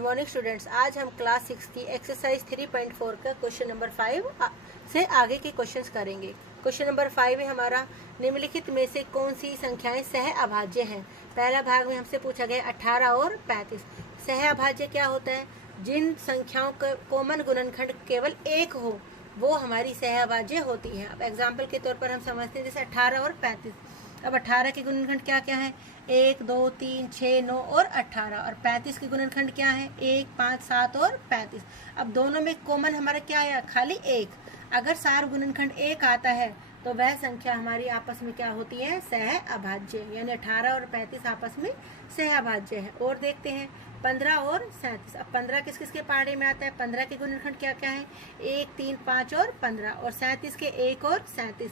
Good morning students. आज हम class 6 की एक्सरसाइज 3.4 का क्वेश्चन नंबर 5 से आगे के क्वेश्चंस करेंगे। क्वेश्चन नंबर 5 में हमारा निम्नलिखित में से कौन सी संख्याएं सह अभाज्य हैं। पहला भाग में हमसे पूछा गया 18 और 35। सह अभाज्य क्या होता है? जिन संख्याओं का कॉमन गुणनखंड केवल एक हो वो हमारी सह अभाज्य होती है। अब एग्जाम्पल के तौर पर हम समझते हैं जैसे 18 और 35। अब 18 के गुणनखंड क्या क्या है? 1, 2, 3, 6, 9 और 18। और 35 के गुणनखंड क्या है? 1, 5, 7 और 35। अब दोनों में कॉमन हमारा क्या है? खाली एक। अगर सार गुणनखंड एक आता है तो वह संख्या हमारी आपस में क्या होती है? सह अभाज्य, यानी 18 और 35 आपस में सह अभाज्य है। और देखते हैं 15 और 37। अब 15 किस किस के पहाड़े में आता है? 15 के गुणनखंड क्या क्या है? 1, 3, 5 और 15। और 37 के 1 और 37।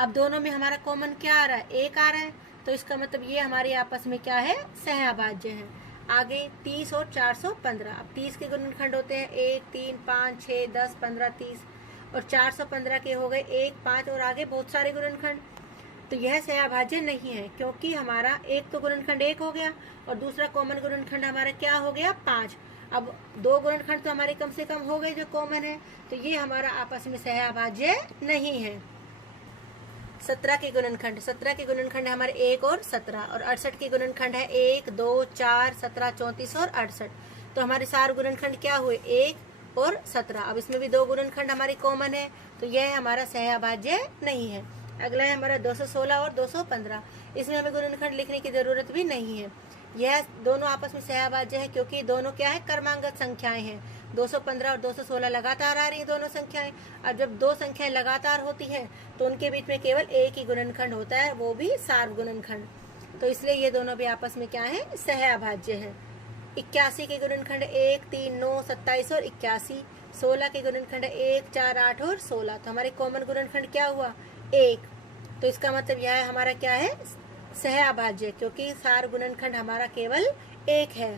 अब दोनों में हमारा कॉमन क्या आ रहा है? एक आ रहा है, तो इसका मतलब ये हमारी आपस में क्या है? सह अभाज्य है। आगे 30 और 415। अब 30 के गुणनखंड होते हैं 1, 3, 5, 6, 10, 15, 30। और 415 के हो गए 1, 5 और आगे बहुत सारे गुणनखंड। तो यह सह अभाज्य नहीं है, क्योंकि हमारा एक तो गुणनखंड 1 हो गया और दूसरा कॉमन गुणनखंड हमारा क्या हो गया? 5। अब दो गुणनखंड तो हमारे कम से कम हो गए जो कॉमन है, तो ये हमारा आपस में सह अभाज्य नहीं है। 17 के गुणनखंड, 17 के गुणनखंड है हमारे 1 और 17। और 68 के गुणनखंड है 1, 2, 4, 17, 34 और 68। तो हमारे सारे गुणनखंड क्या हुए? 1 और 17। अब इसमें भी दो गुणनखंड हमारे कॉमन है, तो यह हमारा सह अभाज्य नहीं है। अगला है हमारा 216 और 215। इसमें हमें गुणनखंड लिखने की जरूरत भी नहीं है। यह दोनों आपस में सह अभाज्य है, क्योंकि दोनों क्या है? क्रमांगत संख्याएं हैं। 215 और 216 लगातार आ रही है दोनों संख्याएं। अब जब दो संख्याएं लगातार होती हैं तो उनके बीच में केवल एक ही गुणनखंड होता है, वो भी सार्व गुणनखंड। तो इसलिए ये दोनों भी आपस में क्या है? सह अभाज्य है। 81 के गुणनखंड 1, 3, 9, 27 और 81। 16 के गुणनखंड 1, 4, 8 और 16। तो हमारे कॉमन गुणनखंड क्या हुआ? 1। तो इसका मतलब यह है हमारा क्या है? सह अभाज्य, क्योंकि सार गुणनखंड हमारा केवल एक है।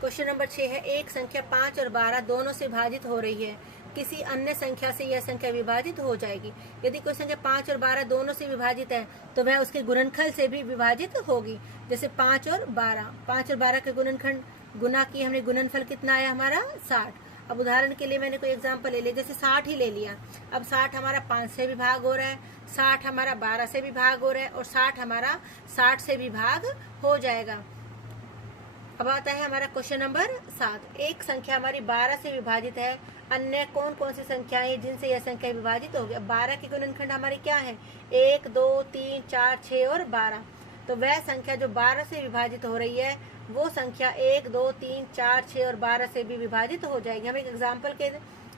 क्वेश्चन नंबर 6 है एक संख्या 5 और 12 दोनों से विभाजित हो रही है, किसी अन्य संख्या से यह संख्या विभाजित हो जाएगी। यदि कोई संख्या 5 और 12 दोनों से विभाजित है तो वह उसके गुणनखंड से भी विभाजित होगी। जैसे 5 और 12, 5 और 12 के गुणनखंड गुना की हमने गुणनफल कितना आया हमारा? 60। अब उदाहरण के लिए मैंने कोई एग्जाम्पल ले लिया, जैसे 60 ही ले लिया। अब 60 हमारा 5 से विभाग हो रहा है, 60 हमारा 12 से विभाग हो रहा है और 60 हमारा 60 से विभाग हो जाएगा। अब आता है हमारा क्वेश्चन नंबर 7। एक संख्या हमारी 12 से विभाजित है, अन्य कौन कौन सी संख्याएं जिनसे यह संख्या विभाजित होगी। अब 12 के गुणनखंड हमारे क्या है? 1, 2, 3, 4, 6 और 12। तो वह संख्या जो 12 से विभाजित हो रही है वो संख्या 1, 2, 3, 4, 6 और 12 से भी विभाजित हो जाएगी। हम एक एग्जाम्पल के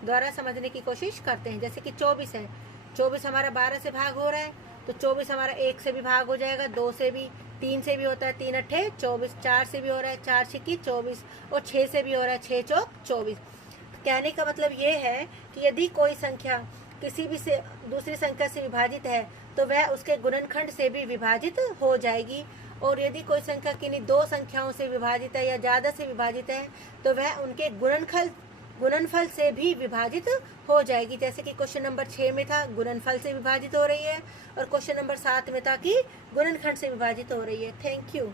द्वारा समझने की कोशिश करते हैं। जैसे कि 24 है, 24 हमारा 12 से भाग हो रहा है, तो 24 हमारा 1 से भी भाग हो जाएगा, 2 से भी, 3 से भी होता है, 3 अट्ठे 24, 4 से भी हो रहा है, 4 छिक्की 24 और 6 से भी हो रहा है, 6 चौक 24। कहने का मतलब ये है कि यदि कोई संख्या किसी भी से दूसरी संख्या से विभाजित है तो वह उसके गुणनखंड से भी विभाजित हो जाएगी। और यदि कोई संख्या किन्हीं दो संख्याओं से विभाजित है या ज़्यादा से विभाजित है तो वह उनके गुणनफल से भी विभाजित हो जाएगी। जैसे कि क्वेश्चन नंबर 6 में था गुणनफल से विभाजित हो रही है, और क्वेश्चन नंबर 7 में था कि गुणनखंड से विभाजित हो रही है। Thank you.